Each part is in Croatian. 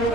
Selam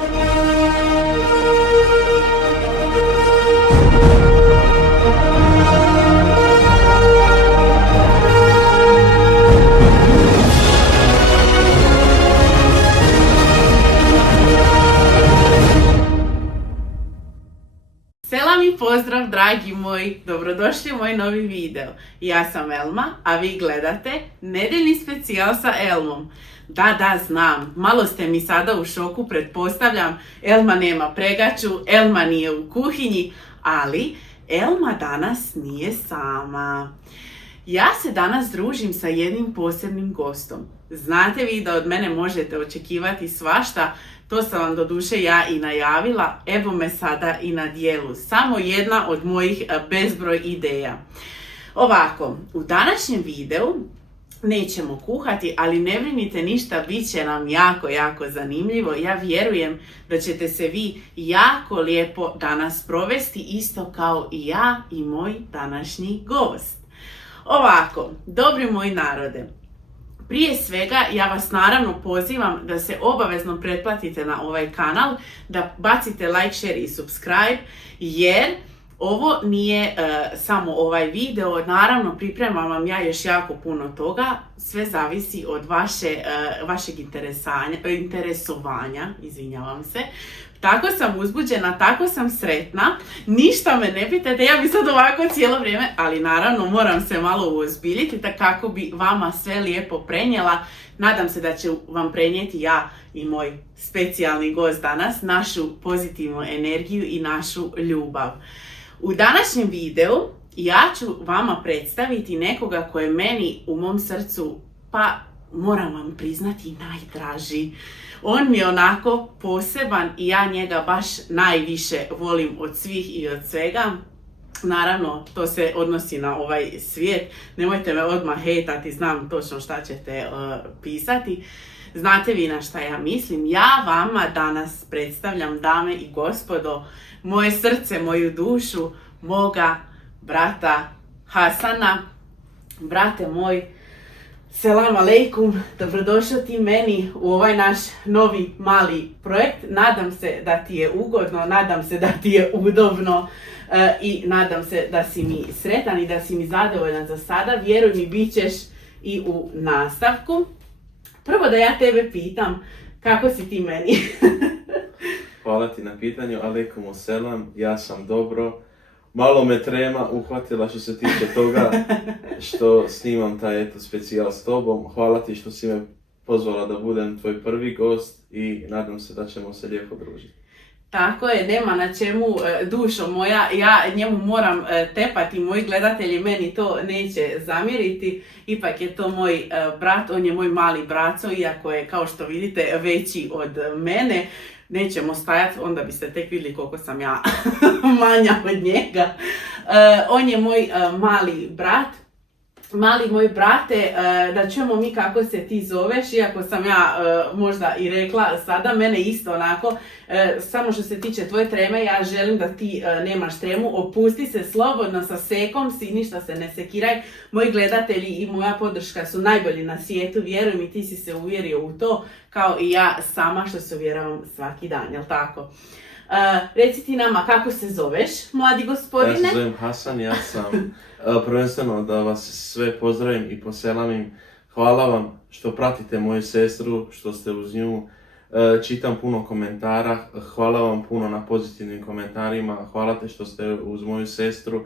i pozdrav dragi moji, dobrodošli u moj novi video. Ja sam Elma, a vi gledate nedeljni specijal sa Elmom. Da, znam, malo ste mi sada u šoku, pretpostavljam, Elma nema pregaču, Elma nije u kuhinji, ali Elma danas nije sama. Ja se danas družim sa jednim posebnim gostom. Znate vi da od mene možete očekivati svašta, to sam vam doduše ja i najavila, evo me sada i na dijelu. Samo jedna od mojih bezbroj ideja. Ovako, u današnjem videu nećemo kuhati, ali ne brinite ništa, bit će nam jako zanimljivo. Ja vjerujem da ćete se vi jako lijepo danas provesti, isto kao i ja i moj današnji gost. Ovako, dobri moji narode, prije svega ja vas naravno pozivam da se obavezno pretplatite na ovaj kanal, da bacite like, share i subscribe, jer ovo nije samo ovaj video, naravno pripremam vam ja još jako puno toga, sve zavisi od vašeg interesovanja, izvinjavam se. Tako sam uzbuđena, tako sam sretna, ništa me ne pitajte, ja bi sad ovako cijelo vrijeme, ali naravno moram se malo uozbiljiti kako bi vama sve lijepo prenijela. Nadam se da će vam prenijeti ja i moj specijalni gost danas, našu pozitivnu energiju i našu ljubav. U današnjem videu ja ću vama predstaviti nekoga koje meni u mom srcu, pa moram vam priznati, najdraži. On mi je onako poseban i ja njega baš najviše volim od svih i od svega. Naravno, to se odnosi na ovaj svijet. Nemojte me odmah hejtati, znam točno šta ćete pisati. Znate vi na šta ja mislim? Ja vama danas predstavljam, dame i gospodo, moje srce, moju dušu, moga brata Hasana. Brate moj, selam aleikum, dobrodošao ti meni u ovaj naš novi mali projekt. Nadam se da ti je ugodno, nadam se da ti je udobno i nadam se da si mi sretan i da si mi zadovoljan za sada. Vjeruj mi, bit ćeš i u nastavku. Prvo da ja tebe pitam, kako si ti meni? Hvala ti na pitanju, alejkum selam, ja sam dobro. Malo me trema uhvatila što se tiče toga što snimam taj specijal s tobom. Hvala ti što si me pozvala da budem tvoj prvi gost i nadam se da ćemo se lijepo družiti. Tako je, nema na čemu, dušo moja, ja njemu moram tepati, moji gledatelji meni to neće zamjeriti, ipak je to moj brat, on je moj mali braco, iako je, kao što vidite, veći od mene. Nećemo stajati, onda biste tek vidjeli koliko sam ja manja od njega. On je moj mali brat. Mali moj brate, da čujemo mi kako se ti zoveš, iako sam ja možda i rekla sada, mene isto onako, samo što se tiče tvoje treme, ja želim da ti nemaš tremu, opusti se slobodno sa sekom, si ništa se ne sekiraj, moji gledatelji i moja podrška su najbolji na svijetu, vjeruj mi, ti si se uvjerio u to, kao i ja sama što se uvjeravam svaki dan, jel tako? Reci ti nama kako se zoveš, mladi gospodine? Ja se zovem Hasan, ja sam prvenstveno da vas sve pozdravim i poselamim. Hvala vam što pratite moju sestru, što ste uz nju. Čitam puno komentara, hvala vam puno na pozitivnim komentarima, hvala te što ste uz moju sestru.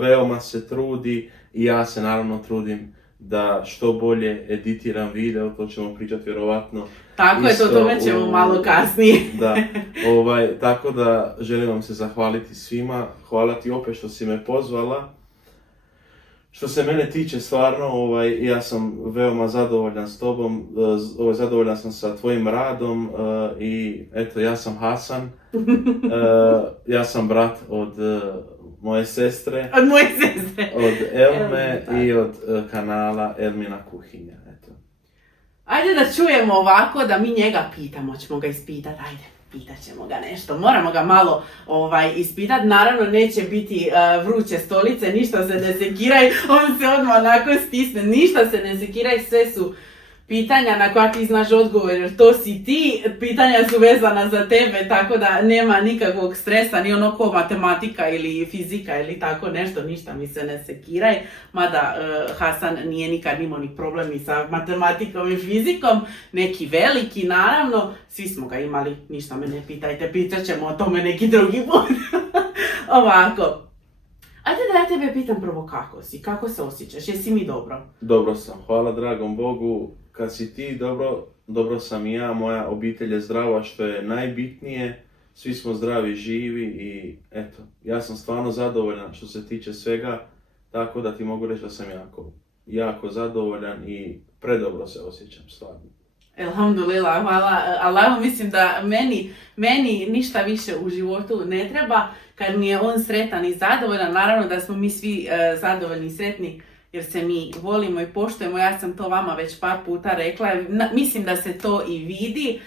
Veoma se trudi i ja se naravno trudim da što bolje editiram video, to ćemo pričati vjerovatno. Tako je, to tome ćemo malo kasnije. Da, tako da želim vam se zahvaliti svima, hvala ti opet što si me pozvala. Što se mene tiče, stvarno, ja sam veoma zadovoljan s tobom, zadovoljan sam sa tvojim radom i eto, ja sam Hasan, ja sam brat od moje sestre. Od moje sestre. Od Elme i od kanala Elmina kuhinja, eto. Ajde da čujemo ovako, da mi njega pitamo, ćemo ga ispitati, ajde. Pitat ćemo ga nešto, moramo ga malo ispitati, naravno neće biti vruće stolice, ništa se ne sekiraj, on se odmah onako stisne, ništa se ne sekiraj, sve su pitanja na koja ti znaš odgovor, jer to si ti, pitanja su vezana za tebe, tako da nema nikakvog stresa, ni ono ko matematika ili fizika ili tako nešto, ništa mi se ne sekiraj, mada Hasan nije nikad imao ni problem i sa matematikom i fizikom, neki veliki naravno, svi smo ga imali, ništa me ne pitajte, pitat ćemo o tome neki drugi put. Ovako. Ajde da ja tebe pitam prvo kako si, kako se osjećaš, jesi mi dobro? Dobro sam, hvala dragom Bogu. Kad si ti dobro, dobro sam i ja, moja obitelj je zdrava što je najbitnije, svi smo zdravi, živi i eto, ja sam stvarno zadovoljan što se tiče svega, tako da ti mogu reći da sam jako zadovoljan i predobro se osjećam stvarno. Elhamdulillah, hvala Allahu, mislim da meni ništa više u životu ne treba kad mi je on sretan i zadovoljan, naravno da smo mi svi zadovoljni i sretni jer se mi volimo i poštujemo, ja sam to vama već par puta rekla, mislim da se to i vidi,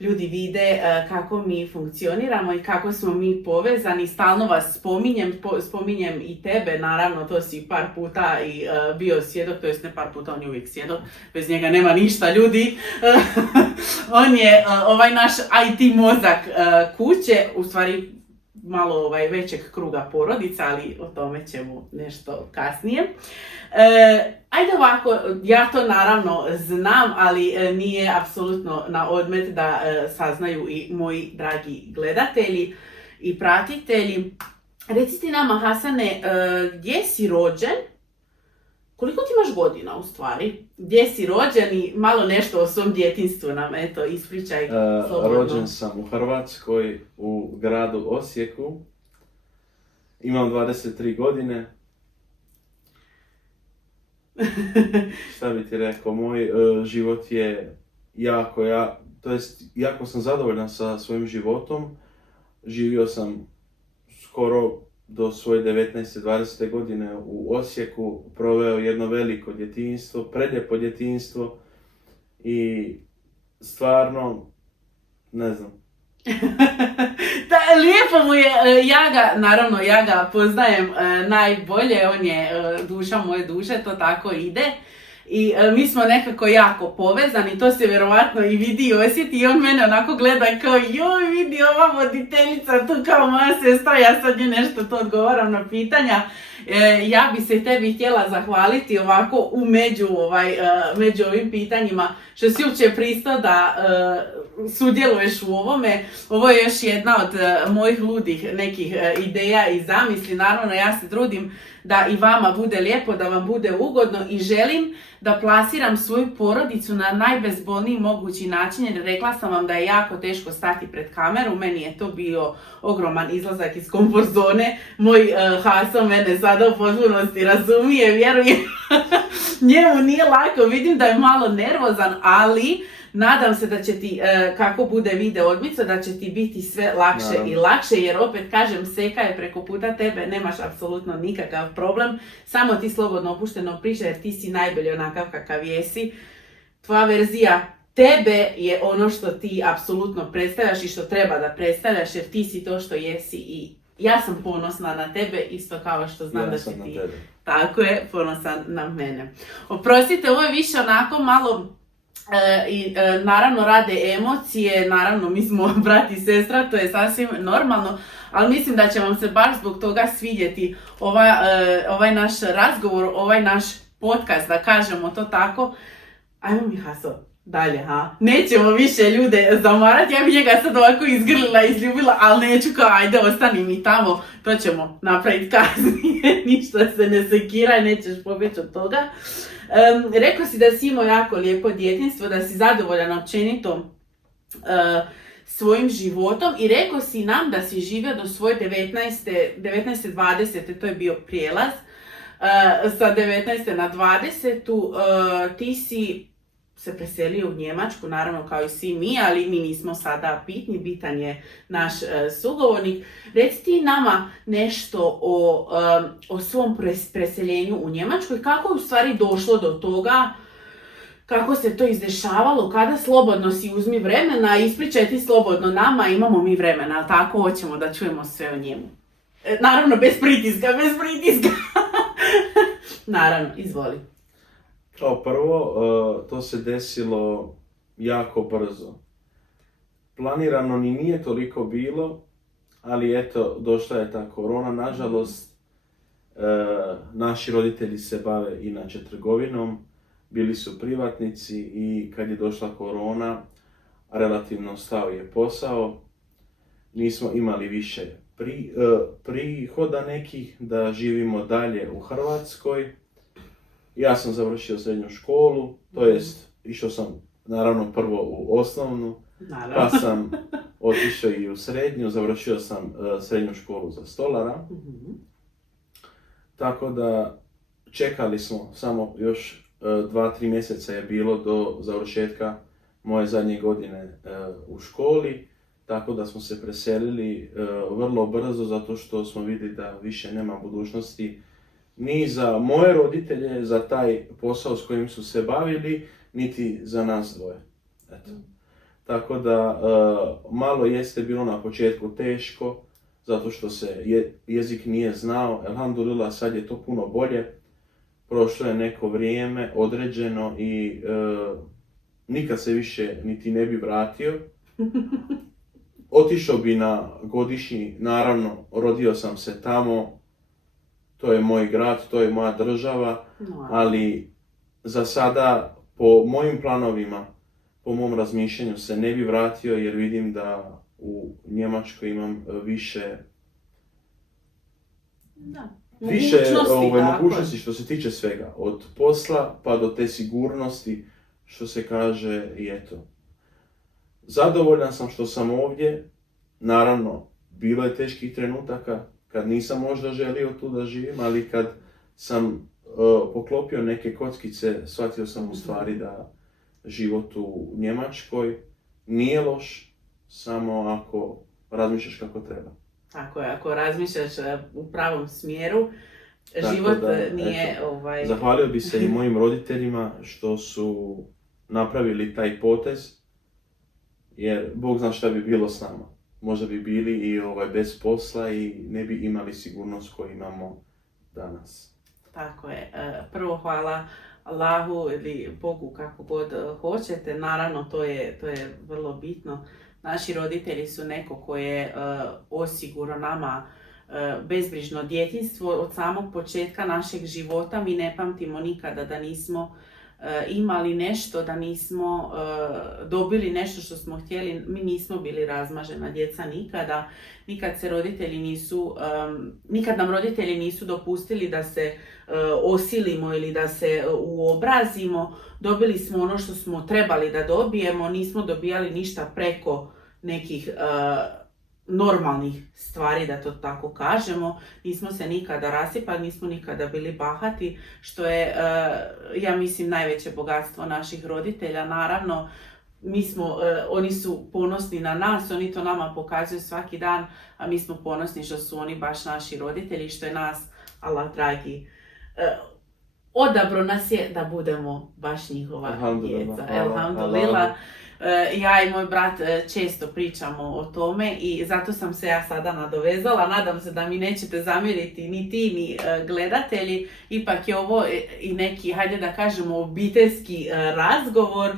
ljudi vide kako mi funkcioniramo i kako smo mi povezani, stalno vas spominjem i tebe, naravno to si par puta i bio svjedok, to jest ne par puta, on je uvijek svjedok, bez njega nema ništa ljudi, on je ovaj naš IT mozak kuće, u stvari malo većeg kruga porodica, ali o tome ćemo nešto kasnije. Ajde ovako, ja to naravno znam, ali nije apsolutno na odmet da saznaju i moji dragi gledatelji i pratitelji. Reci ti nama, Hasane, gdje si rođen? Koliko ti imaš godina u stvari? Gdje si rođen i malo nešto o svom djetinjstvu nam, eto, ispričaj slobodno. Rođen sam u Hrvatskoj, u gradu Osijeku. Imam 23 godine. Šta bi ti rekao, moj život je jako sam zadovoljan sa svojim životom. Živio sam skoro do svoje 19-20 godine u Osijeku, proveo jedno veliko djetinjstvo, prelijepo djetinjstvo i stvarno, ne znam. Lijepo mu je, ja ga poznajem najbolje, on je duša moje duše, to tako ide. I mi smo nekako jako povezani, to se vjerovatno i vidi i osjeti i on mene onako gleda kao joj vidi ova voditeljica tu kao moja sestra, ja sad nje nešto to odgovaram na pitanja. Ja bi se tebi htjela zahvaliti ovako među ovim pitanjima što si uopće pristao da sudjeluješ u ovome. Ovo je još jedna od mojih ludih nekih ideja i zamisli. Naravno ja se trudim da i vama bude lijepo, da vam bude ugodno i želim da plasiram svoju porodicu na najbezbolniji mogući način jer rekla sam vam da je jako teško stati pred kameru, meni je to bio ogroman izlazak iz komfort zone, moj Hasan mene sada u potpunosti razumije, vjerujem, njemu nije lako, vidim da je malo nervozan, ali nadam se da će ti, kako bude video odmico, da će ti biti sve lakše i lakše, jer opet kažem, Seka je preko puta tebe, nemaš apsolutno nikakav problem, samo ti slobodno opušteno pričaj jer ti si najbolji onakav kakav jesi. Tvoja verzija tebe je ono što ti apsolutno predstavljaš i što treba da predstavljaš jer ti si to što jesi i ja sam ponosna na tebe isto kao što znam da si ti. Tako je, ponosan na mene. Oprostite, ovo je više onako malo naravno rade emocije, naravno mi smo brat i sestra, to je sasvim normalno, ali mislim da će vam se baš zbog toga svidjeti ovaj naš razgovor, ovaj naš podcast, da kažemo to tako. Ajmo mi Haso, dalje, nećemo više ljude zamarati, ja bi njega sad ovako izgrlila, izljubila, ali neću kao ajde ostani mi tamo, to ćemo napraviti kasnije, ništa se ne sekiraj, nećeš pobjeći od toga. Rekao si da si imao jako lijepo djetinjstvo, da si zadovoljan općenito svojim životom i rekao si nam da si živio do svoje 19-20, to je bio prijelaz, sa 19. na 20. Ti si se preselio u Njemačku, naravno kao i svi mi, ali mi nismo sada bitni, bitan je naš sugovornik. Reci ti nama nešto o svom preseljenju u Njemačku i kako je u stvari došlo do toga, kako se to izdešavalo, kada slobodno si uzmi vremena, ispričaj ti slobodno nama, imamo mi vremena, ali tako hoćemo da čujemo sve o njemu. Naravno, bez pritiska. Naravno, izvoli. Kao prvo, to se desilo jako brzo. Planirano ni nije toliko bilo, ali eto, došla je ta korona, nažalost. Naši roditelji se bave inače trgovinom, bili su privatnici i kad je došla korona, relativno stao je posao. Nismo imali više prihoda nekih da živimo dalje u Hrvatskoj. Ja sam završio srednju školu, to jest išao sam naravno prvo u osnovnu, pa sam otišao i u srednju, završio sam srednju školu za stolara. Tako da čekali smo samo još 2-3 mjeseca je bilo do završetka moje zadnje godine u školi. Tako da smo se preselili vrlo brzo zato što smo vidjeli da više nema budućnosti ni za moje roditelje, za taj posao s kojim su se bavili, niti za nas dvoje. Eto. Tako da malo jeste bilo na početku teško, zato što se jezik nije znao. Alhamdulillah, sad je to puno bolje. Prošlo je neko vrijeme određeno i nikad se više niti ne bi vratio. Otišao bi na godišnji, naravno, rodio sam se tamo, to je moj grad, to je moja država, ali za sada po mojim planovima, po mom razmišljanju se ne bi vratio jer vidim da u Njemačkoj imam više mogućnosti što se tiče svega, od posla pa do te sigurnosti što se kaže i eto. Zadovoljan sam što sam ovdje, naravno bilo je teških trenutaka kad nisam možda želio tu da živim, ali kad sam poklopio neke kockice, shvatio sam u stvari da život u Njemačkoj nije loš, samo ako razmišljaš kako treba. Tako je, ako razmišljaš u pravom smjeru, tako život da, nije... Zahvalio bi se i mojim roditeljima što su napravili taj potez, jer Bog zna šta bi bilo s nama. Možda bi bili i bez posla i ne bi imali sigurnost koju imamo danas. Tako je. Prvo hvala Allahu ili Bogu kako god hoćete. Naravno to je vrlo bitno. Naši roditelji su neko koje je osigurao nama bezbrižno djetinjstvo od samog početka našeg života. Mi ne pamtimo nikada da nismo imali nešto, da nismo dobili nešto što smo htjeli. Mi nismo bili razmažena djeca nikada. Nikad nam roditelji nisu dopustili da se osilimo ili da se uobrazimo. Dobili smo ono što smo trebali da dobijemo, nismo dobijali ništa preko nekih normalnih stvari, da to tako kažemo. Nismo se nikada rasipali, nismo nikada bili bahati, što je, ja mislim, najveće bogatstvo naših roditelja. Naravno, oni su ponosni na nas, oni to nama pokazuju svaki dan, a mi smo ponosni što su oni baš naši roditelji, što je nas, Allah dragi, odabro nas je da budemo baš njihova djeca. Alhamdulillah. Ja i moj brat često pričamo o tome i zato sam se ja sada nadovezala. Nadam se da mi nećete zamjeriti ni ti ni gledatelji. Ipak je ovo i neki, hajde da kažemo, obiteljski razgovor.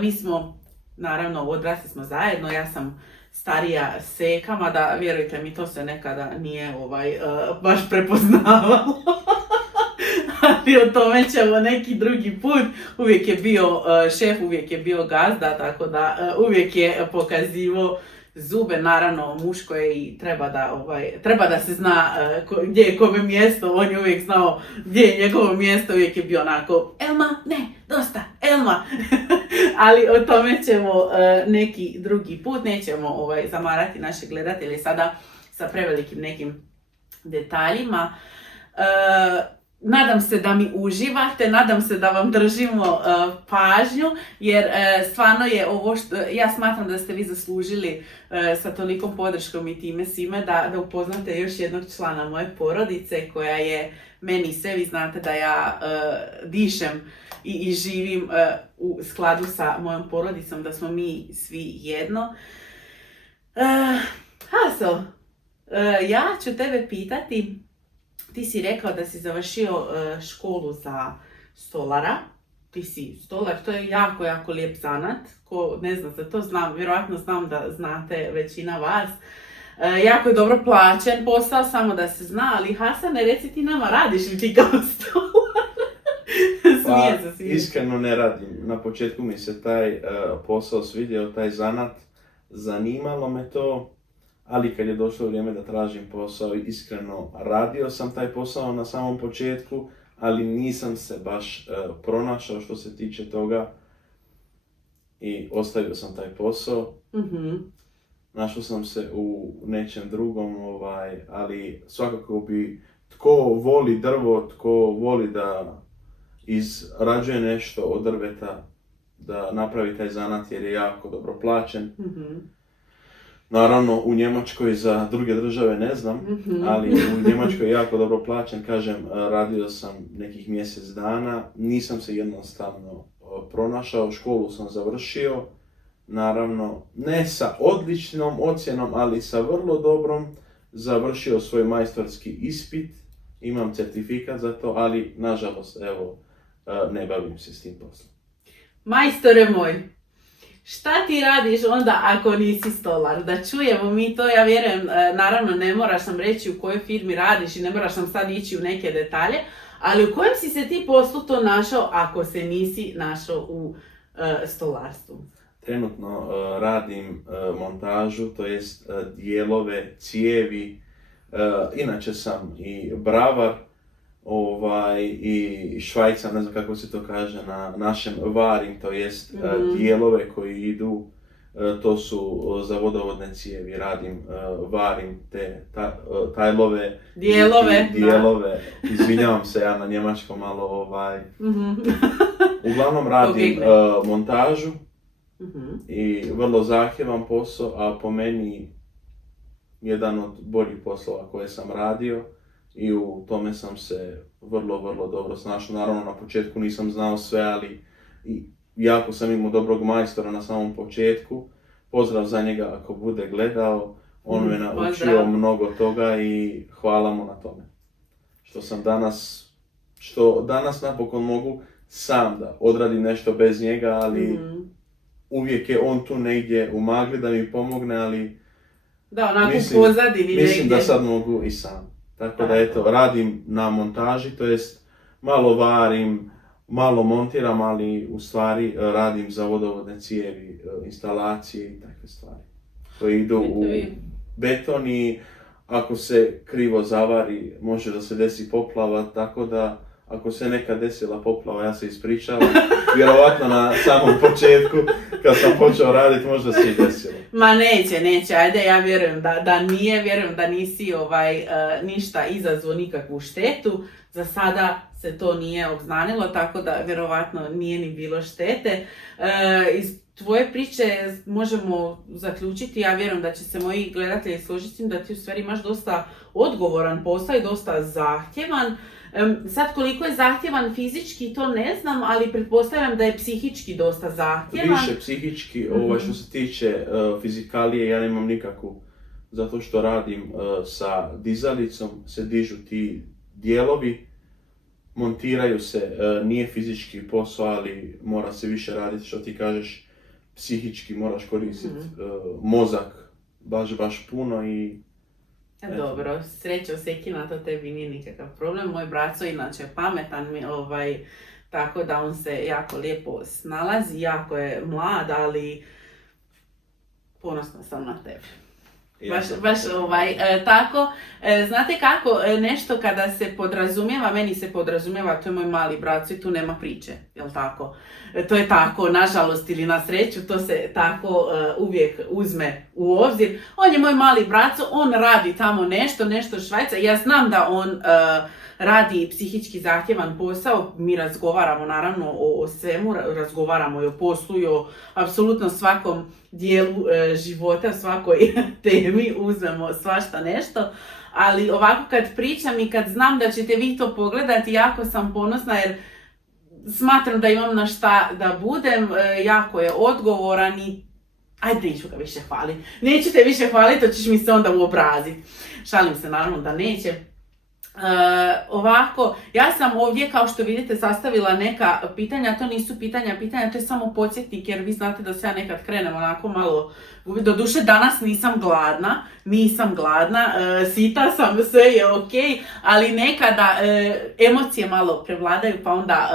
Mi smo, naravno, odrasli smo zajedno. Ja sam starija seka, mada vjerujte mi, to se nekada nije baš prepoznavalo. Ali o tome ćemo neki drugi put. Uvijek je bio šef, uvijek je bio gazda, tako da uvijek je pokazivo zube. Naravno, muško je i treba da se zna gdje je kome mjesto. On je uvijek znao gdje je njegovo mjesto, uvijek je bio onako, Elma, ne, dosta, Elma. Ali o tome ćemo neki drugi put, nećemo zamarati naše gledatelje sada sa prevelikim nekim detaljima. Nadam se da mi uživate, nadam se da vam držimo pažnju, jer stvarno je ovo što, ja smatram da ste vi zaslužili sa tolikom podrškom i time svime da upoznate još jednog člana moje porodice koja je meni sve. Vi znate da ja dišem i živim u skladu sa mojom porodicom, da smo mi svi jedno. Haso, ja ću tebe pitati. Ti si rekao da si završio školu za stolara ti si stolar, to je jako, jako lijep zanat. Ko ne zna za to, znam, vjerojatno znam da znate većina vas. Jako je dobro plaćen posao, samo da se zna, ali Hasane, reci ti nama, radiš li ti kao stolar? Pa, iskreno ne radim. Na početku mi se taj posao svidio, taj zanat, zanimalo me to, ali kad je došlo vrijeme da tražim posao, iskreno radio sam taj posao na samom početku, ali nisam se baš pronašao što se tiče toga i ostavio sam taj posao. Mm-hmm. Našao sam se u nečem drugom, ali svakako bi tko voli drvo, tko voli da izrađuje nešto od drveta, da napravi taj zanat jer je jako dobro plaćen. Mm-hmm. Naravno, u Njemačkoj za druge države ne znam, Mm-hmm. ali u Njemačkoj je jako dobro plaćen. Kažem, radio sam nekih mjesec dana, nisam se jednostavno pronašao, školu sam završio. Naravno, ne sa odličnom ocjenom, ali sa vrlo dobrom. Završio svoj majstorski ispit, imam certifikat za to, ali nažalost, evo, ne bavim se s tim poslom. Majstore moj, šta ti radiš onda ako nisi stolar? Da čujemo mi to, ja vjerujem, naravno ne moraš nam reći u kojoj firmi radiš i ne moraš nam sad ići u neke detalje, ali u kojem si se ti poslu to našao ako se nisi našao u stolarstvu? Trenutno radim montažu, to jest dijelove, cijevi. Inače sam i bravar i švajcar, ne znam kako se to kaže na našem, varim, to jest dijelove koji idu, to su za vodovodne cijevi, radim, varim te tajlove, dijelove, izvinjavam se ja na njemačkom malo, uglavnom radim montažu. Mm-hmm. I vrlo zahtjevan posao, a po meni jedan od boljih poslova koje sam radio i u tome sam se vrlo, vrlo dobro snašao. Naravno, na početku nisam znao sve, ali jako sam imao dobrog majstora na samom početku. Pozdrav za njega ako bude gledao, on me naučio mnogo toga i hvala mu na tome. Što danas napokon mogu sam da odradim nešto bez njega, ali uvijek je on tu negdje u magli da mi pomogne, ali da, onako u pozadini negdje. Mislim da sad mogu i sam. Tako da eto, radim na montaži, to jest malo varim, malo montiram, ali u stvari radim za vodovodne cijevi, instalacije i takve stvari. Koje idu u beton i ako se krivo zavari može da se desi poplava, tako da ako se nekad desila poplava, ja se ispričavam. Vjerovatno na samom početku, kad sam počeo raditi, možda se i desilo. Ma neće, ajde, ja vjerujem da nije, vjerujem da nisi ništa izazvao nikakvu štetu. Za sada se to nije obznanilo, tako da vjerovatno nije ni bilo štete. Iz tvoje priče možemo zaključiti, ja vjerujem da će se moji gledatelji složiti s tim da ti u stvari imaš dosta odgovoran posao i dosta zahtjevan. Sad koliko je zahtjevan fizički to ne znam, ali pretpostavljam da je psihički dosta zahtjevan. Više psihički, što se tiče fizikalije ja nemam nikakvu, zato što radim sa dizalicom, se dižu ti dijelovi, montiraju se, nije fizički posao, ali mora se više raditi, što ti kažeš, psihički moraš koristiti mozak baš puno i dobro, srećo Sekina, to tebi nije nikakav problem. Moj braco inače je pametan, tako da on se jako lijepo snalazi, jako je mlad, ali ponosna sam na tebe. Baš tako. Znate kako, nešto kada se podrazumijeva, meni se podrazumijeva, to je moj mali braco i tu nema priče, jel tako? To je tako, nažalost ili na sreću, to se tako uvijek uzme u obzir. On je moj mali braco, on radi tamo nešto Švajca. Ja znam da on radi psihički zahtjevan posao, mi razgovaramo naravno o svemu, razgovaramo i o poslu i o apsolutno svakom dijelu života, svakoj temi, uzmemo svašta nešto. Ali ovako kad pričam i kad znam da ćete vi to pogledati, jako sam ponosna jer smatram da imam na šta da budem, jako je odgovoran i ajde, neću ga više hvaliti. Neću te više hvaliti, to ćeš mi se onda uobraziti. Šalim se, naravno da neće. Ovako, ja sam ovdje, kao što vidite, sastavila neka pitanja, to nisu pitanja, to je samo podsjetnik, jer vi znate da se ja nekad krenem onako malo, doduše danas nisam gladna, sita sam, sve je ok, ali nekada emocije malo prevladaju, pa onda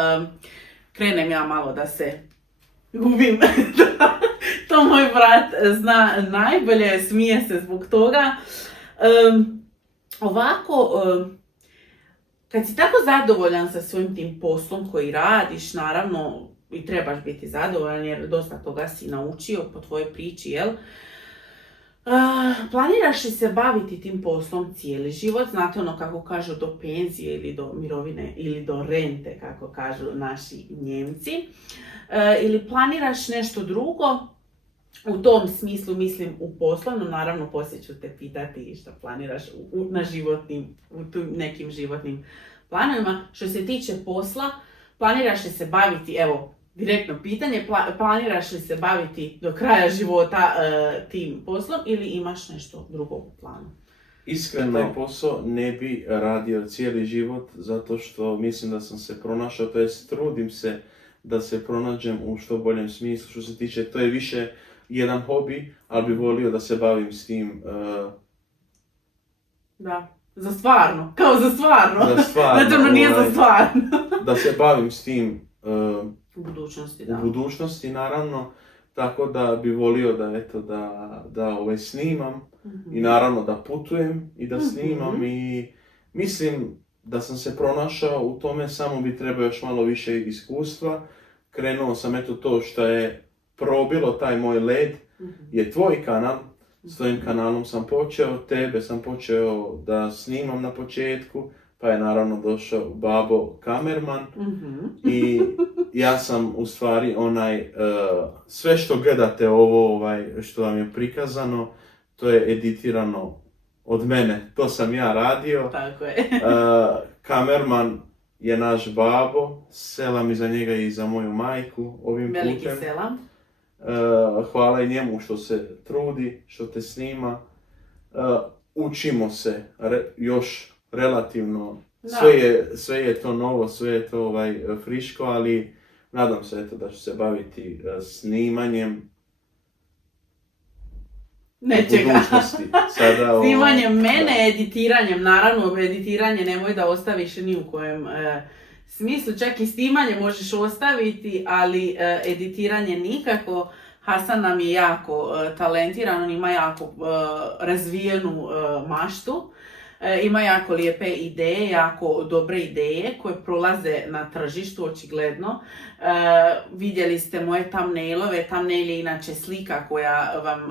krenem ja malo da se gubim. To moj brat zna najbolje, smije se zbog toga. Ovako, kad si tako zadovoljan sa svojim tim poslom koji radiš, naravno i trebaš biti zadovoljan jer dosta toga si naučio po tvojoj priči, jel? Planiraš li se baviti tim poslom cijeli život? Znate ono kako kažu do penzije ili do mirovine ili do rente, kako kažu naši Njemci. Ili planiraš nešto drugo? U tom smislu mislim u poslovnom, naravno poslije ću te pitati što planiraš u nekim životnim planovima. Što se tiče posla, planiraš li se baviti, evo, direktno pitanje, planiraš li se baviti do kraja života tim poslom ili imaš nešto drugo u planu? Iskreno, taj posao ne bi radio cijeli život zato što mislim da sam se pronašao, to jest trudim se da se pronađem u što boljem smislu. Što se tiče, to je više jedan hobi, ali bi volio da se bavim s tim. Da, za stvarno, kao za stvarno. Za stvarno. Znači ono nije za stvarno. Da se bavim s tim u budućnosti, da. U budućnosti, naravno. Tako da bi volio da snimam i naravno da putujem i da snimam i mislim da sam se pronašao u tome, samo bi trebao još malo više iskustva. Krenuo sam to što je probilo taj moj led, je tvoj kanal, s tvojim kanalom sam počeo, tebe sam počeo da snimam na početku, pa je naravno došao babo kamerman i ja sam u stvari sve što gledate što vam je prikazano, to je editirano od mene, to sam ja radio. Tako je. Kamerman je naš babo, selam i za njega i za moju majku ovim putem. Veliki selam. Hvala i njemu što se trudi, što te snima. Učimo se još relativno. Sve je to novo, sve je to friško, ali nadam se da ću se baviti snimanjem nečega. Sada, snimanjem mene, editiranjem, naravno editiranje nemoj da ostaviš ni u kojem smislu, čak i snimanje možeš ostaviti, ali editiranje nikako. Hasan nam je jako talentiran, on ima jako razvijenu maštu, ima jako lijepe ideje, jako dobre ideje koje prolaze na tržištu očigledno. Vidjeli ste moje thumbnailove, thumbnail je inače slika koja vam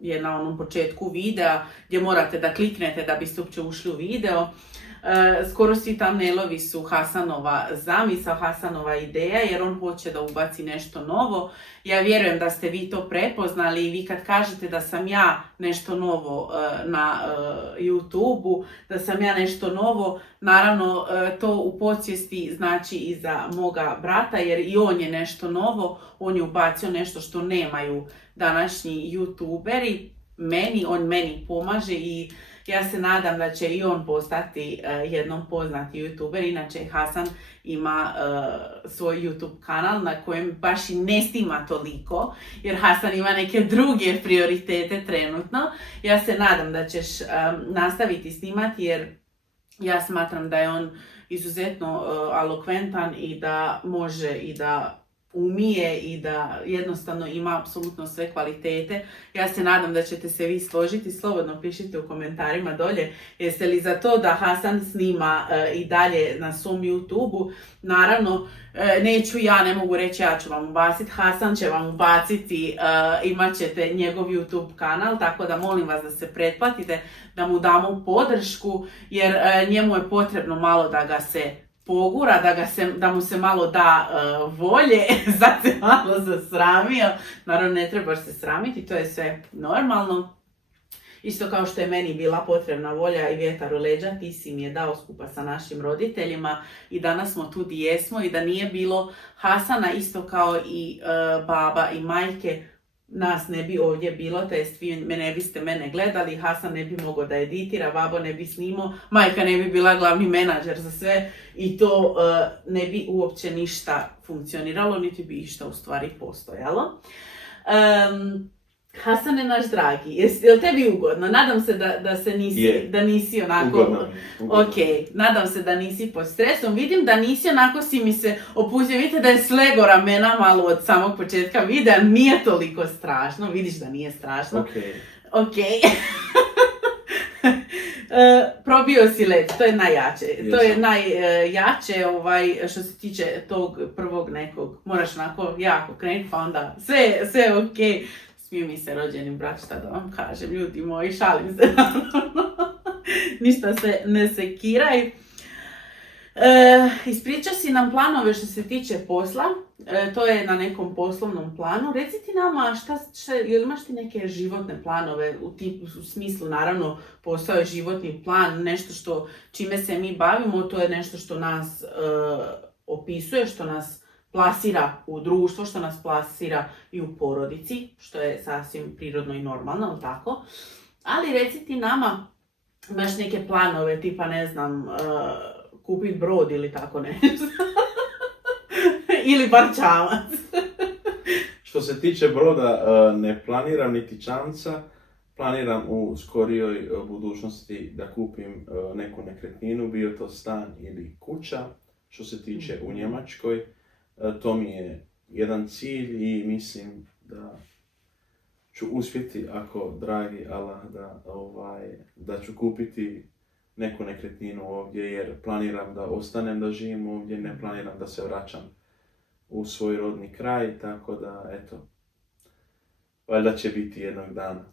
je na onom početku videa gdje morate da kliknete da biste uopće ušli u video. Skoro svi thumbnailovi su Hasanova zamisao, Hasanova ideja, jer on hoće da ubaci nešto novo. Ja vjerujem da ste vi to prepoznali i vi kad kažete da sam ja nešto novo na YouTube-u, da sam ja nešto novo, naravno to u podsvijesti znači i za moga brata, jer i on je nešto novo, on je ubacio nešto što nemaju današnji YouTuberi. On meni pomaže i ja se nadam da će i on postati jednom poznati YouTuber. Inače, Hasan ima svoj YouTube kanal na kojem baš i ne snima toliko, jer Hasan ima neke druge prioritete trenutno. Ja se nadam da ćeš nastaviti snimati, jer ja smatram da je on izuzetno elokventan i da može i da umije i da jednostavno ima apsolutno sve kvalitete. Ja se nadam da ćete se vi složiti, slobodno pišite u komentarima dolje. Jeste li za to da Hasan snima i dalje na svom YouTube-u? Naravno, ne mogu reći ja ću vam ubaciti, Hasan će vam ubaciti, imat ćete njegov YouTube kanal, tako da molim vas da se pretplatite, da mu damo podršku, jer njemu je potrebno malo da ga se pogura, da mu se malo da volje. Sad se malo zasramio. Naravno, ne trebaš se sramiti, to je sve normalno. Isto kao što je meni bila potrebna volja i vjetar u leđa, ti si mi je dao skupa sa našim roditeljima i danas smo tu gdje jesmo, i da nije bilo Hasana, isto kao i baba i majke, nas ne bi ovdje bilo, to jest vi ne biste mene gledali, Hasan ne bi mogao da editira, Babo ne bi snimao, majka ne bi bila glavni menadžer za sve i to ne bi uopće ništa funkcioniralo, niti bi išta u stvari postojalo. Hasane, naš dragi, je tebi ugodno? Nadam se da nisi onako... Ugodno. Ok, nadam se da nisi pod stresom. Vidim da nisi onako si mi se opustio. Vidite da je slego ramena malo od samog početka videa. Nije toliko strašno. Vidiš da nije strašno. Ok. Probio si led, to je najjače. Jesam. To je najjače što se tiče tog prvog nekog. Moraš onako jako krenuti pa onda sve ok. Smije mi se rođeni brat, šta da vam kažem, ljudi moji, šalim se, ništa se ne sekiraj. Ispričao si nam planove što se tiče posla, to je na nekom poslovnom planu. Reci ti nama, jel imaš ti neke životne planove, u smislu, naravno, posao je životni plan, nešto čime se mi bavimo, to je nešto što nas opisuje, što nas plasira u društvo, što nas plasira i u porodici, što je sasvim prirodno i normalno, ali tako. Ali reci ti nama, imaš neke planove, tipa ne znam, kupiti brod ili tako nešto. Ili bar čamac. Što se tiče broda, ne planiram niti čamca, planiram u skorijoj budućnosti da kupim neku nekretninu, bio to stan ili kuća. Što se tiče u Njemačkoj, to mi je jedan cilj i mislim da ću uspjeti, ako dragi Allah, da ću kupiti neku nekretninu ovdje, jer planiram da ostanem da živim ovdje, ne planiram da se vraćam u svoj rodni kraj, tako da eto, valjda će biti jednog dana.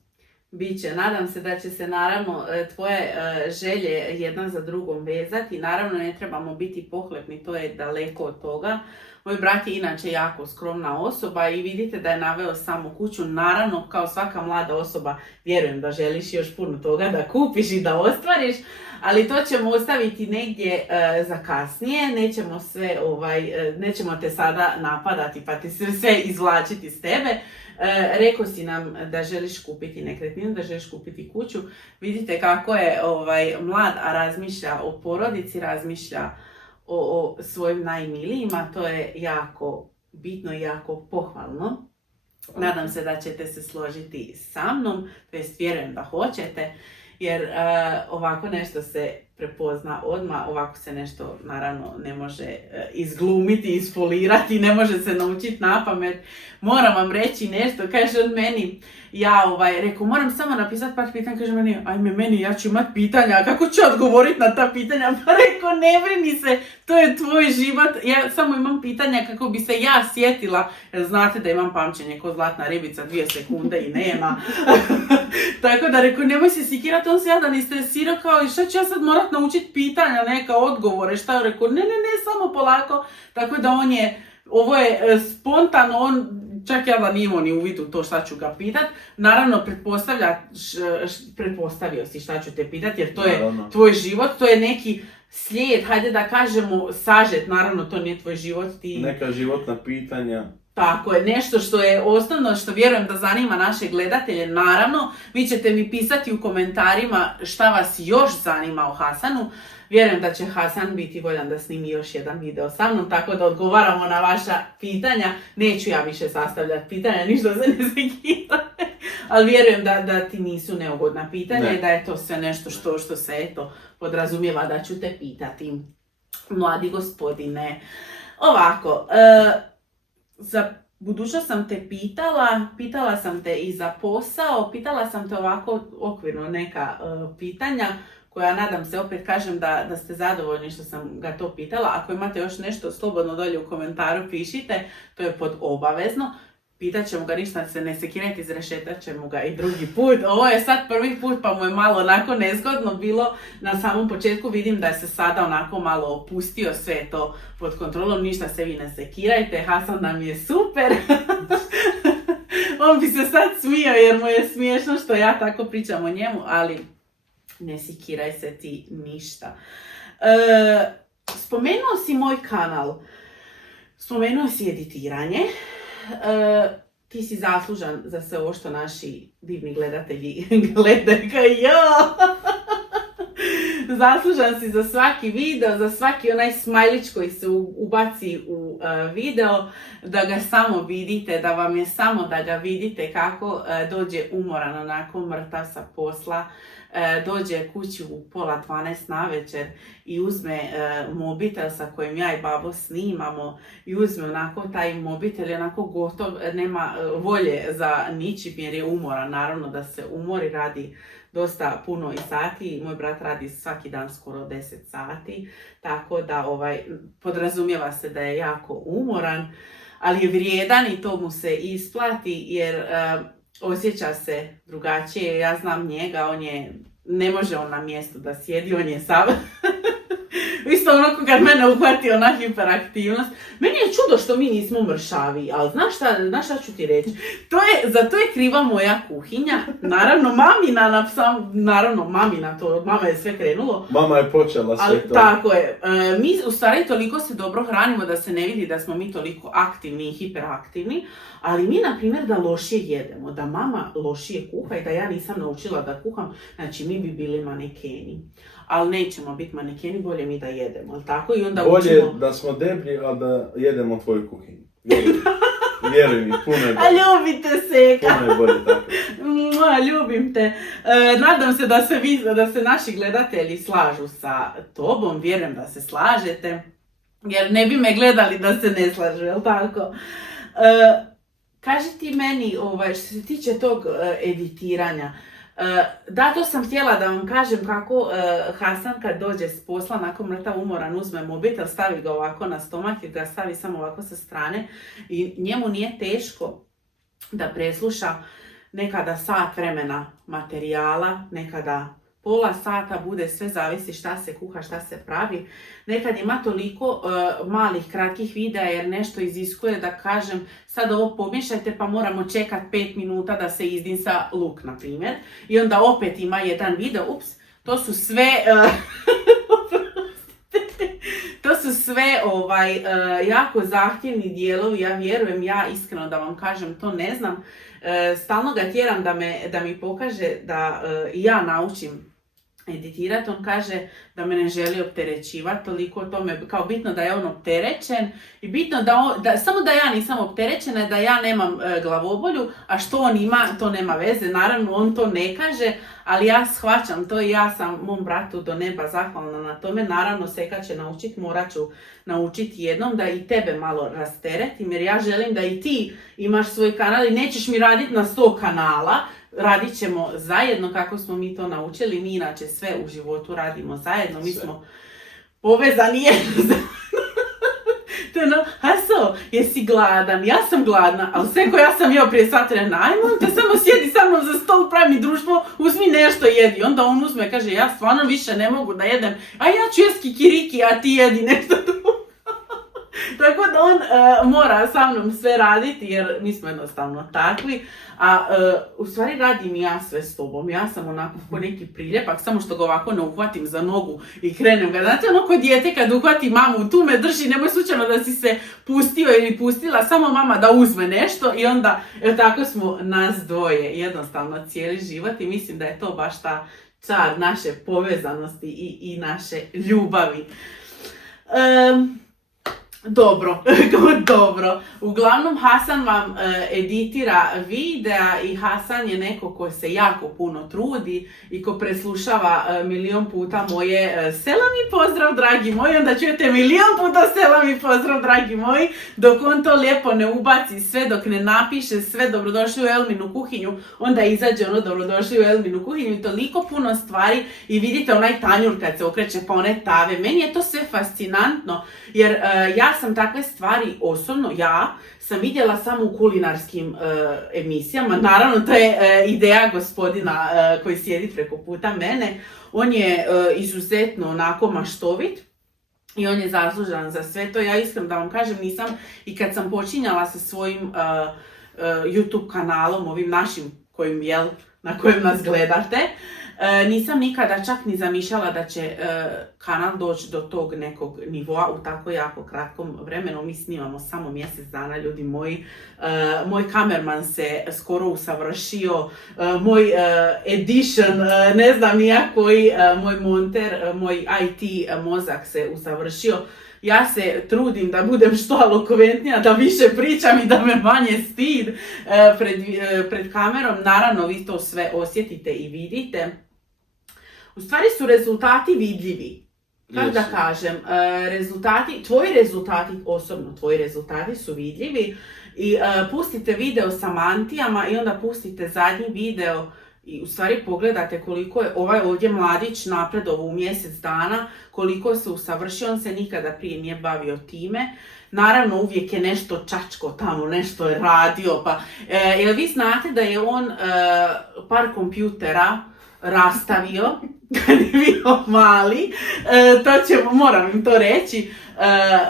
Biće, nadam se da će se naravno tvoje želje jedna za drugom vezati. Naravno ne trebamo biti pohlepni, to je daleko od toga. Moj brat je inače jako skromna osoba i vidite da je naveo samo kuću. Naravno, kao svaka mlada osoba, vjerujem da želiš još puno toga da kupiš i da ostvariš, ali to ćemo ostaviti negdje za kasnije. Nećemo te sada napadati pa ti sve izvlačiti s tebe. Rekao si nam da želiš kupiti nekretninu, da želiš kupiti kuću. Vidite kako je mlad, a razmišlja o porodici, razmišlja o svojim najmilijima. To je jako bitno i jako pohvalno. Nadam se da ćete se složiti sa mnom, to jest vjerujem da hoćete, jer ovako nešto se prepozna odmah, ovako se nešto naravno ne može izglumiti, isfolirati, ne može se naučiti napamet. Moram vam reći nešto, kaže on meni, rekao, moram samo napisati par pitanja, kaže meni, ajme meni, ja ću imat pitanja, kako ću odgovoriti na ta pitanja? Pa rekao, ne brini se, to je tvoj život, ja samo imam pitanja kako bi se ja sjetila, jer znate da imam pamćenje ko zlatna ribica, 2 sekunde i nema. Tako da rekao, nemoj se sikirati, on se jadan istresirao kao, i šta ću ja sad morat naučiti pitanja, neka odgovore, šta je rekao, ne, samo polako, tako da ovo je spontano, on čak ja da nije imao ni uvid u to šta ću ga pitat. Naravno, pretpostavio si šta ću te pitat, jer to je tvoj život, to je neki slijed, hajde da kažemo sažet, naravno to nije tvoj život. Neka životna pitanja. Tako je, nešto što je osnovno, što vjerujem da zanima naše gledatelje, naravno, vi ćete mi pisati u komentarima šta vas još zanima o Hasanu. Vjerujem da će Hasan biti voljan da snimi još jedan video sa mnom, tako da odgovaramo na vaša pitanja. Neću ja više sastavljati pitanja, ništa se ne sekirate, ali vjerujem da ti nisu neugodna pitanja i da je to sve nešto što se eto podrazumijeva da ću te pitati. Mladi gospodine, ovako, za budućnost sam te pitala sam te i za posao, pitala sam te ovako okvirno neka pitanja koja nadam se, opet kažem da ste zadovoljni što sam ga to pitala. Ako imate još nešto, slobodno dolje u komentaru pišite, to je pod obavezno. Pitat ćemo ga, ništa se ne sekirajte, izrešetat ćemo ga i drugi put. Ovo je sad prvi put pa mu je malo onako nezgodno bilo na samom početku. Vidim da se sada onako malo opustio sve to pod kontrolom, ništa se vi ne sekirajte. Hasan nam je super. On bi se sad smijao jer mu je smiješno što ja tako pričam o njemu, ali ne sikiraj se ti ništa. Spomenuo si moj kanal, spomenuo si editiranje. ti si zaslužan za sve ovo što naši divni gledatelji gledaju kao jo! Zaslužan si za svaki video, za svaki onaj smajlić koji se ubaci u video, da ga samo vidite, da vam je samo da ga vidite kako dođe umoran, onako mrtav sa posla, dođe kući u 11:30 navečer i uzme mobitel sa kojim ja i babo snimamo i uzme onako taj mobitel i onako gotov, nema volje za ničim jer je umoran, naravno da se umori, radi dosta puno i sati, moj brat radi svaki dan skoro 10 sati, tako da podrazumijeva se da je jako umoran, ali je vrijedan i to mu se isplati jer osjeća se drugačije. Ja znam njega, ne može on na mjestu da sjedi, on je sav. Isto ono kad mene uhvati ona hiperaktivnost. Meni je čudo što mi nismo mršavi, ali znaš šta ću ti reći? Za to je kriva moja kuhinja. Naravno mamina, to od mama je sve krenulo. Mama je počela sve to. Tako je. Mi u stvari toliko se dobro hranimo da se ne vidi da smo mi toliko aktivni i hiperaktivni, ali mi na primjer da lošije jedemo, da mama lošije kuha i da ja nisam naučila da kuham, znači mi bi bili manekeni. Ali nećemo biti manekeni, bolje mi da jedemo, ali tako? I onda bolje da smo deblji, a da jedemo tvoju kuhinju. Vjeruj mi, puno je bolje. A ljubite se! Puno je bolje tako. Ljubim te. Nadam se da se naši gledatelji slažu sa tobom, vjerujem da se slažete, jer ne bi me gledali da se ne slažu, jel tako? Kaži ti meni, što se tiče tog editiranja, da, to sam htjela da vam kažem kako Hasan kad dođe s posla, nakon mrtav umoran, uzme mobitel, stavi ga ovako na stomak i ga stavi samo ovako sa strane i njemu nije teško da presluša nekada sat vremena materijala, nekada pola sata, bude sve zavisi šta se kuha, šta se pravi. Nekad ima toliko malih, kratkih videa jer nešto iziskuje da kažem sad ovo pomiješajte pa moramo čekat 5 minuta da se izdinsa luk, na primjer. I onda opet ima jedan video, to su sve... To su sve jako zahtjevni dijelovi, ja vjerujem, ja iskreno da vam kažem, to ne znam. Stalno ga tjeram da mi pokaže da ja naučim editirati. On kaže da me ne želi opterećivati toliko o tome, kao bitno da je on opterećen i bitno samo da ja nisam opterećena, da ja nemam glavobolju, a što on ima, to nema veze. Naravno, on to ne kaže, ali ja shvaćam to i ja sam mom bratu do neba zahvalna na tome. Naravno, Seka će naučiti, morat ću naučiti jednom da i tebe malo rasteretim, jer ja želim da i ti imaš svoj kanal i nećeš mi raditi na 100 kanala, radit ćemo zajedno kako smo mi to naučili. Mi inače sve u životu radimo zajedno, mi smo povezani jedno. Haso, jesi gladan? Ja sam gladna, ali Seko, ja sam jeo prije sat vremena, ajmo te samo sjedi sa mnom za stol, pravi mi društvo, uzmi nešto jedi. Onda on uzme, kaže, ja stvarno više ne mogu da jedem, a ja ću jest kikiriki, a ti jedi nešto drugo. Tako da on mora sa mnom sve raditi jer mi smo jednostavno takvi, a u stvari radim ja sve s tobom. Ja sam onako ko neki priljepak, samo što ga ovako ne uhvatim za nogu i krenem ga. Znate ono ko dijete kad uhvati mamu, tu me drži, nemoj slučajno da si se pustio ili pustila, samo mama da uzme nešto i onda tako smo nas dvoje, jednostavno cijeli život i mislim da je to baš ta čar naše povezanosti i naše ljubavi. Dobro. Uglavnom, Hasan vam editira videa i Hasan je neko ko se jako puno trudi i ko preslušava milion puta moje selam i pozdrav, dragi moji. Onda čujete milion puta selam i pozdrav, dragi moji, dok on to lijepo ne ubaci sve, dok ne napiše sve dobrodošli u Elminu kuhinju, onda izađe ono dobrodošli u Elminu kuhinju i toliko puno stvari i vidite onaj tanjur kad se okreće pa one tave. Meni je to sve fascinantno jer ja sam takve stvari osobno, ja sam vidjela samo u kulinarskim emisijama. Naravno, to je ideja gospodina koji sjedi preko puta mene. On je izuzetno onako maštovit i on je zaslužan za sve to. Ja iskreno da vam kažem, nisam i kad sam počinjala sa svojim YouTube kanalom, ovim našim kojim na kojem nas gledate. Nisam nikada čak ni zamišljala da će kanal doći do tog nekog nivoa u tako jako kratkom vremenu. Mi snimamo samo mjesec dana, ljudi moji. Moj kamerman se skoro usavršio, moj edition, ne znam nija koji, moj monter, moj IT mozak se usavršio. Ja se trudim da budem što elokventnija, da više pričam i da me manje stid pred kamerom. Naravno, vi to sve osjetite i vidite. U stvari su rezultati vidljivi. Kako da kažem, tvoji rezultati su vidljivi i pustite video sa mantijama i onda pustite zadnji video i u stvari pogledate koliko je ovaj ovdje mladić napredovao u mjesec dana, koliko se usavršio, on se nikada prije nije bavio time. Naravno, uvijek je nešto čačko tamo, nešto je radio, pa jel vi znate da je on par kompjutera rastavio kad je bio mali, moram im to reći.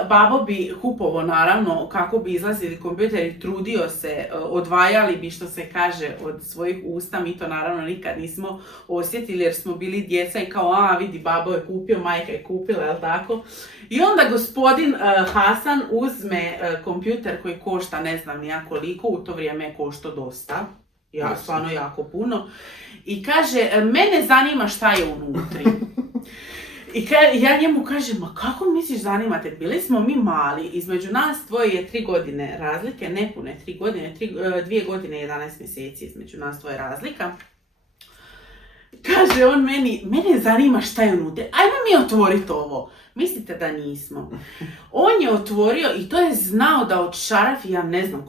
Babo bi kupovo naravno kako bi izlazili kompjuteri, trudio se, odvajali bi što se kaže od svojih usta, mi to naravno nikad nismo osjetili jer smo bili djeca i kao vidi babo je kupio, majka je kupila, jel tako? I onda gospodin Hasan uzme kompjuter koji košta ne znam nija koliko, u to vrijeme je koštao dosta, stvarno jako puno. I kaže, mene zanima šta je unutri. I ja njemu kažem, ma kako misliš zanimate? Bili smo mi mali, između nas dvoje je 3 godine razlike, nepune 3 godine, 2 godine i 11 mjeseci između nas dvoje razlika. Kaže on mene zanima šta je unutra, ajmo mi otvoriti ovo. Mislite da nismo. On je otvorio i to je znao da od šarafi, ja ne znam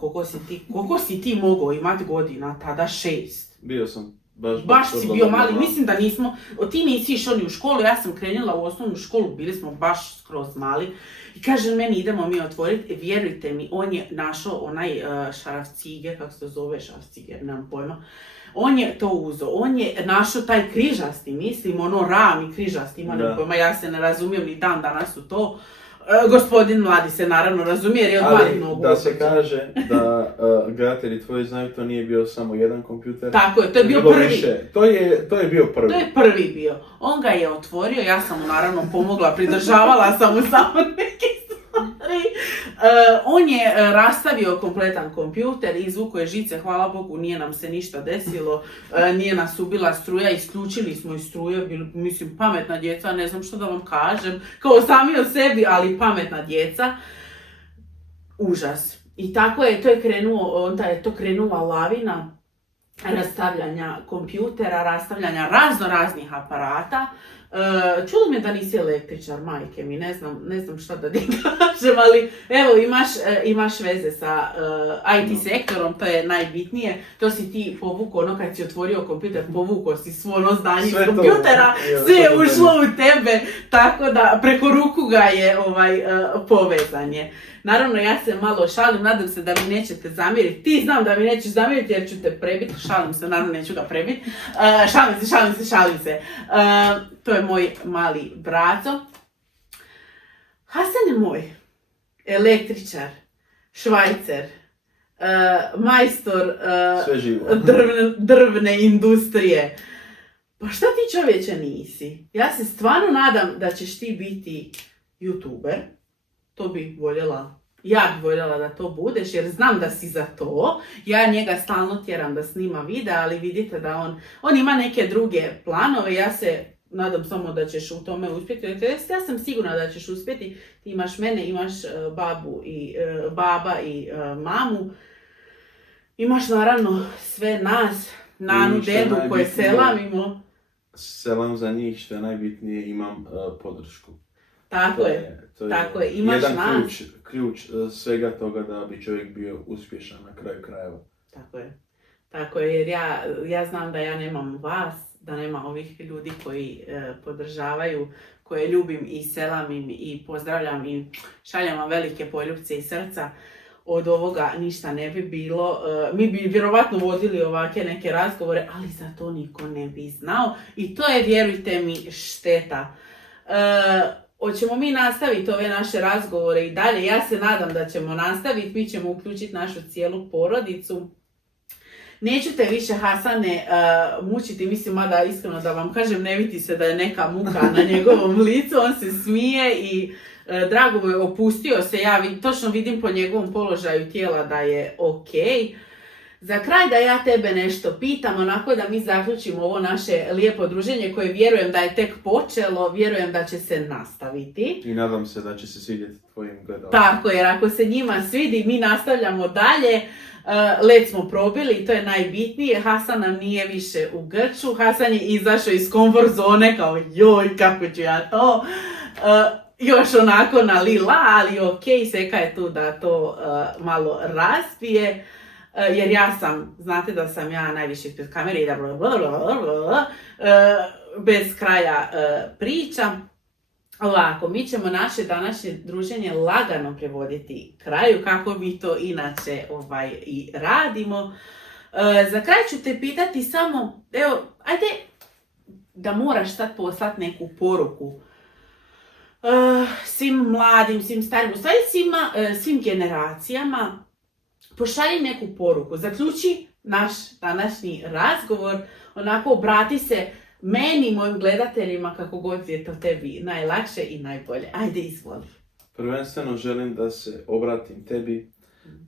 koliko si ti mogao imati godina, tada 6. Bio sam. Baš si bio mali, mislim da nismo, ti nisi išao ni u školu, ja sam krenula u osnovnu školu, bili smo baš skroz mali. I kaže meni idemo mi otvoriti, vjerujte mi, on je našao onaj šaraf ciger, kako se to zove šaraf ciger, nemam pojma. On je to uzeo, on je našao taj križasti, mislim, ono ram i križasti, ima nemam pojma, ja se ne razumijem ni dan danas u to. Gospodin mladi se naravno razumije jer je od malih nogu. Da se kaže da gledatelji tvoji znaju, to nije bio samo jedan kompjuter. Tako je, to je bio prvi. Više. To je bio prvi. To je prvi bio. On ga je otvorio, ja sam mu naravno pomogla, pridržavala sam mu samo neke stvari. On je rastavio kompletan kompjuter, izvukao je žice, hvala Bogu, nije nam se ništa desilo, nije nas ubila struja, isključili smo i struje, mislim pametna djeca, ne znam što da vam kažem, kao sami o sebi, ali pametna djeca. Užas. I tako je, onda je to krenula lavina rastavljanja kompjutera, rastavljanja raznih aparata. Čudo me da nisi električar, majke mi, ne znam šta da ti kažem, ali evo imaš veze sa IT sektorom, to je najbitnije, to si ti povukao, ono kad si otvorio kompjuter, povukao si svo ono znanje iz kompjutera, sve je ušlo u tebe, tako da preko ruku ga je povezanje. Naravno, ja se malo šalim, nadam se da mi nećete zamjeriti. Ti znam da mi nećeš zamjeriti jer ću te prebiti. Šalim se, naravno neću ga prebiti. Šalim se. To je moj mali braco. Hasan je moj električar, švajcer, majstor drvne industrije. Pa šta ti čovječe nisi? Ja se stvarno nadam da ćeš ti biti YouTuber. To bi voljela. Ja bi voljela da to budeš jer znam da si za to. Ja njega stalno tjeram da snima videa, ali vidite da on ima neke druge planove. Ja se nadam samo da ćeš u tome uspjeti. Ja sam sigurna da ćeš uspjeti. Ti imaš mene, imaš baba i mamu. Imaš naravno sve nas, nanu, dedu koje selamimo. Selam za njih, što je najbitnije, imam podršku. Tako je, imaš jedan ključ svega toga da bi čovjek bio uspješan na kraju krajeva. Tako je, jer ja znam da ja nemam vas, da nema ovih ljudi koji podržavaju, koje ljubim i selamim i pozdravljam i šaljem vam velike poljupce iz srca. Od ovoga ništa ne bi bilo. Mi bi vjerovatno vodili ovakve neke razgovore, ali za to niko ne bi znao. I to je, vjerujte mi, šteta. Hoćemo mi nastaviti ove naše razgovore i dalje? Ja se nadam da ćemo nastaviti. Mi ćemo uključiti našu cijelu porodicu. Neću te više, Hasane, mučiti, mislim, mada iskreno da vam kažem, ne vidi se da je neka muka na njegovom licu, on se smije i drago mu je, opustio se, ja točno vidim po njegovom položaju tijela da je ok. Za kraj da ja tebe nešto pitam, onako da mi zaključimo ovo naše lijepo druženje koje vjerujem da je tek počelo, vjerujem da će se nastaviti. I nadam se da će se svidjeti tvojim gledalcima. Tako, jer ako se njima svidi, mi nastavljamo dalje. Led smo probili i to je najbitnije. Hasan nam nije više u grču. Hasan je izašao iz komfort zone kao joj, kako ću ja to. Još onako na lila, ali ok, Seka je tu da to malo razbije. Jer ja sam, znate da sam ja najviše ispred kamere i da bez kraja pričam. Ovako, mi ćemo naše današnje druženje lagano prevoditi kraju, kako mi to inače i radimo. Za kraj ću te pitati samo, evo, ajde da moraš sad poslati neku poruku svim mladim, svim starim, u stvari svim generacijama. Pošalji neku poruku, zaključi naš današnji razgovor, onako obrati se meni, mojim gledateljima, kako god je to tebi najlakše i najbolje. Ajde, izvoli. Prvenstveno želim da se obratim tebi,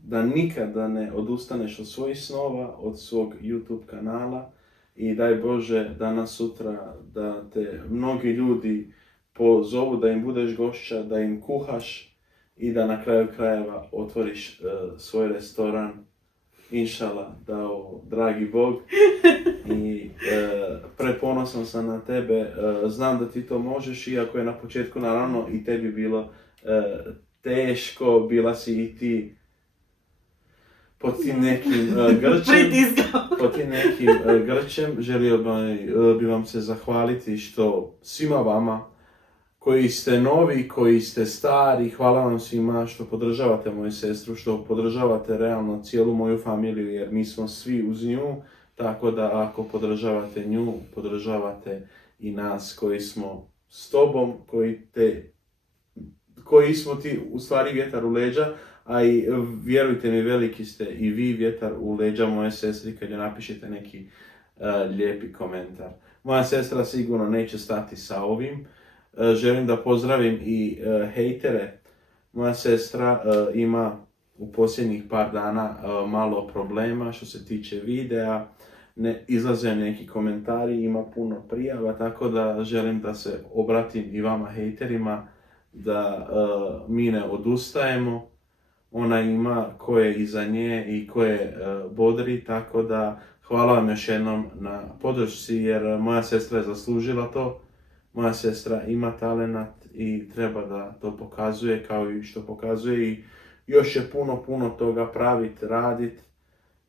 da nikada ne odustaneš od svojih snova, od svog YouTube kanala i daj Bože danas sutra da te mnogi ljudi pozovu da im budeš gošća, da im kuhaš i da na kraju krajeva otvoriš svoj restoran. Inšala, dao dragi Bog. I preponosan sam na tebe. Znam da ti to možeš, iako je na početku naravno i tebi bilo teško, bila si i ti pod tim nekim grčem. Želio bi vam se zahvaliti što svima vama koji ste novi, koji ste stari, hvala vam svima što podržavate moju sestru, što podržavate realno cijelu moju familiju, jer mi smo svi uz nju, tako da ako podržavate nju, podržavate i nas koji smo s tobom, koji smo ti u stvari vjetar u leđa, a i vjerujte mi, veliki ste i vi vjetar u leđa moje sestri kad joj napišete neki lijepi komentar. Moja sestra sigurno neće stati sa ovim. Želim da pozdravim i hejtere. Moja sestra ima u posljednjih par dana malo problema što se tiče videa. Ne izlaze neki komentari, ima puno prijava, tako da želim da se obratim i vama hejterima, da mi ne odustajemo. Ona ima ko je iza nje i ko je bodri, tako da hvala vam još jednom na podršci, jer moja sestra je zaslužila to. Moja sestra ima talenat i treba da to pokazuje kao i što pokazuje i još će puno toga praviti, raditi.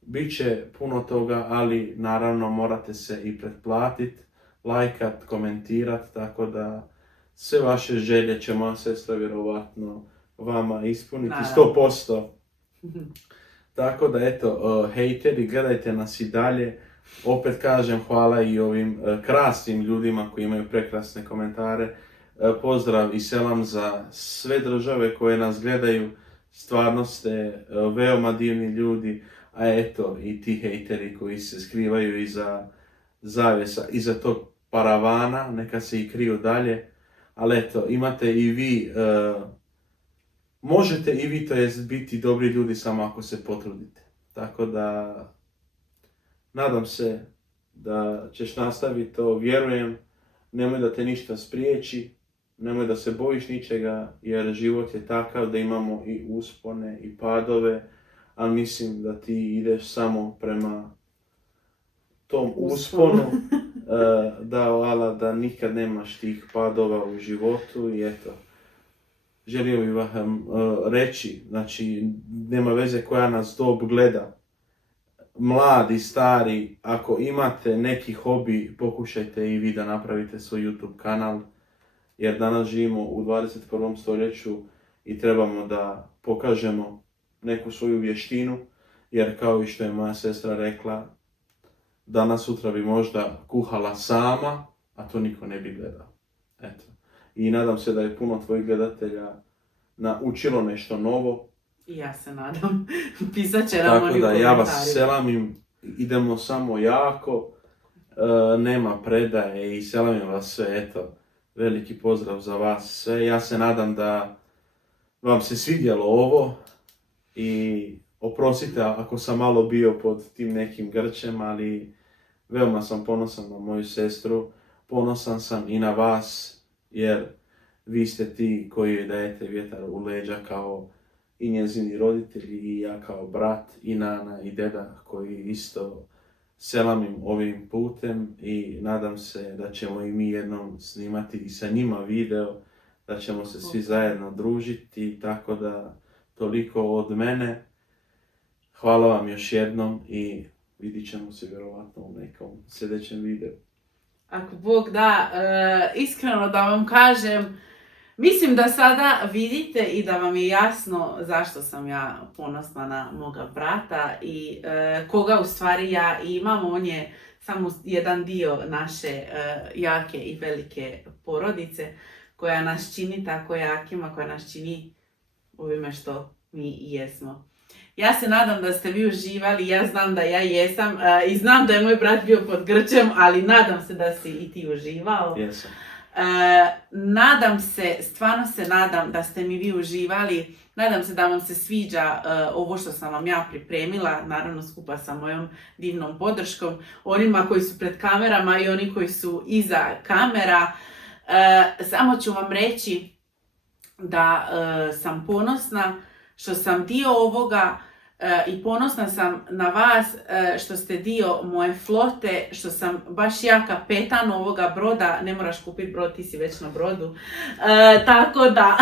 Biće puno toga, ali naravno morate se i pretplatiti, lajkat, komentirat, tako da sve vaše želje će moja sestra vjerovatno vama ispuniti 100%. Tako da eto, hejteri, gledajte nas i dalje. Opet kažem hvala i ovim krasnim ljudima koji imaju prekrasne komentare. Pozdrav i selam za sve države koje nas gledaju. Stvarno ste veoma divni ljudi. A eto i ti hejteri koji se skrivaju iza zavjesa, iza tog paravana, neka se i kriju dalje. Ali eto, imate i vi, možete i vi to jest biti dobri ljudi samo ako se potrudite. Tako da nadam se da ćeš nastaviti to, vjerujem, nemoj da te ništa spriječi, nemoj da se bojiš ničega, jer život je takav da imamo i uspone i padove, ali mislim da ti ideš samo prema tom usponu, da nikad nemaš tih padova u životu i eto. Želio bih vam reći, znači nema veze koja nas dob gleda, mladi, stari, ako imate neki hobi, pokušajte i vi da napravite svoj YouTube kanal, jer danas živimo u 21. stoljeću i trebamo da pokažemo neku svoju vještinu, jer kao i što je moja sestra rekla, danas sutra bi možda kuhala sama, a to niko ne bi gledao. Eto. I nadam se da je puno tvojih gledatelja naučilo nešto novo. I ja se nadam. Pisat će nam oni u komentarima. Tako da ja vas selamim, idemo samo jako, nema predaje i selamim vas sve, eto, veliki pozdrav za vas sve. Ja se nadam da vam se svidjelo ovo i oprostite ako sam malo bio pod tim nekim grčem, ali veoma sam ponosan na moju sestru, ponosan sam i na vas, jer vi ste ti koji joj dajete vjetar u leđa kao i njezini roditelji i ja kao brat i nana i deda koji isto selamim ovim putem i nadam se da ćemo i mi jednom snimati i sa njima video, da ćemo se svi zajedno družiti, tako da toliko od mene. Hvala vam još jednom i vidit ćemo se vjerovatno u nekom sljedećem videu. Ako Bog da, iskreno da vam kažem, mislim da sada vidite i da vam je jasno zašto sam ja ponosna na moga brata i koga u stvari ja imam. On je samo jedan dio naše jake i velike porodice koja nas čini tako jakima, koja nas čini ovime što mi jesmo. Ja se nadam da ste vi uživali, ja znam da ja jesam i znam da je moj brat bio pod grčem, ali nadam se da si i ti uživao. Jesam. Nadam se, stvarno se nadam da ste mi vi uživali, nadam se da vam se sviđa ovo što sam vam ja pripremila, naravno skupa sa mojom divnom podrškom, onima koji su pred kamerama i oni koji su iza kamera. Samo ću vam reći da sam ponosna što sam dio ovoga i ponosna sam na vas što ste dio moje flote, što sam baš ja kapetan ovoga broda, ne moraš kupiti brod, ti si već na brodu, tako da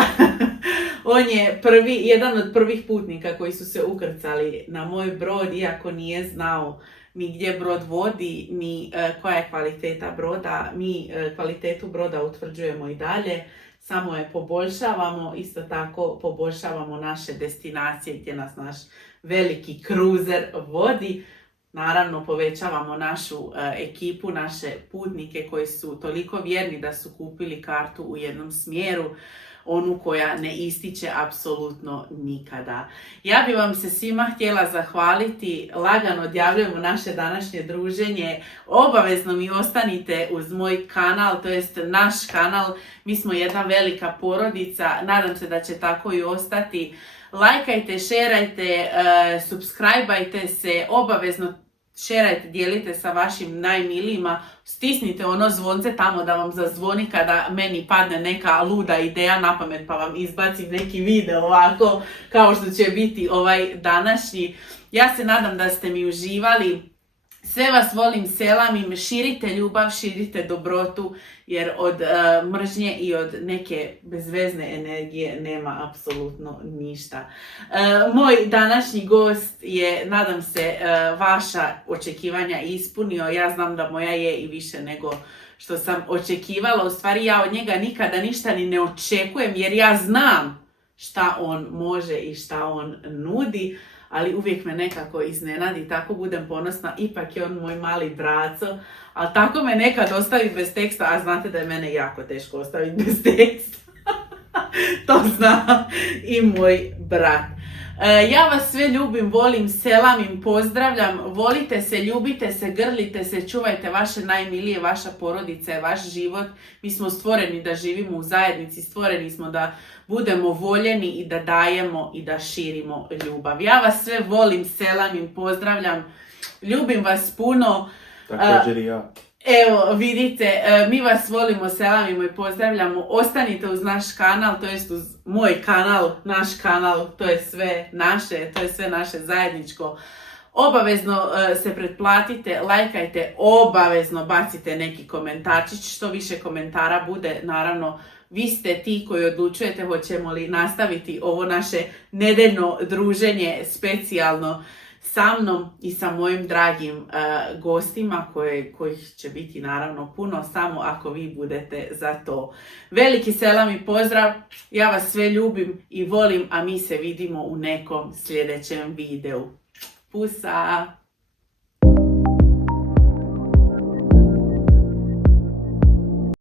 on je jedan od prvih putnika koji su se ukrcali na moj brod, iako nije znao ni gdje brod vodi, ni koja je kvaliteta broda. Mi kvalitetu broda utvrđujemo i dalje, samo je poboljšavamo, isto tako poboljšavamo naše destinacije gdje nas naš veliki kruzer vodi. Naravno povećavamo našu ekipu, naše putnike koji su toliko vjerni da su kupili kartu u jednom smjeru, onu koja ne ističe apsolutno nikada. Ja bi vam se svima htjela zahvaliti, lagano odjavljujemo naše današnje druženje, obavezno mi ostanite uz moj kanal, to jest naš kanal, mi smo jedna velika porodica, nadam se da će tako i ostati. Lajkajte, šerajte, subscribeajte se, obavezno šerajte, dijelite sa vašim najmilijima, stisnite ono zvonce tamo da vam zazvoni kada meni padne neka luda ideja na pamet pa vam izbacim neki video ovako kao što će biti ovaj današnji. Ja se nadam da ste mi uživali. Sve vas volim, selamim, širite ljubav, širite dobrotu, jer od mržnje i od neke bezvezne energije nema apsolutno ništa. Moj današnji gost je, nadam se, vaša očekivanja ispunio. Ja znam da moja je i više nego što sam očekivala. U stvari ja od njega nikada ništa ni ne očekujem, jer ja znam šta on može i šta on nudi. Ali uvijek me nekako iznenadi, tako budem ponosna, ipak je on moj mali braco, ali tako me nekad ostavi bez teksta, a znate da je mene jako teško ostaviti bez teksta. To zna i moj brat. Ja vas sve ljubim, volim, selamim, pozdravljam, volite se, ljubite se, grlite se, čuvajte vaše najmilije, vaša porodica je vaš život. Mi smo stvoreni da živimo u zajednici, stvoreni smo da budemo voljeni i da dajemo i da širimo ljubav. Ja vas sve volim, selamim, pozdravljam, ljubim vas puno. Također i ja. Evo, vidite, mi vas volimo, selamimo i pozdravljamo. Ostanite uz naš kanal, to jest uz moj kanal, naš kanal, to je sve naše zajedničko. Obavezno se pretplatite, lajkajte, obavezno bacite neki komentarčić, što više komentara bude, naravno, vi ste ti koji odlučujete hoćemo li nastaviti ovo naše nedeljno druženje specijalno sa mnom i sa mojim dragim gostima kojih će biti naravno puno, samo ako vi budete za to. Veliki selam i pozdrav, ja vas sve ljubim i volim, a mi se vidimo u nekom sljedećem videu. Pusa!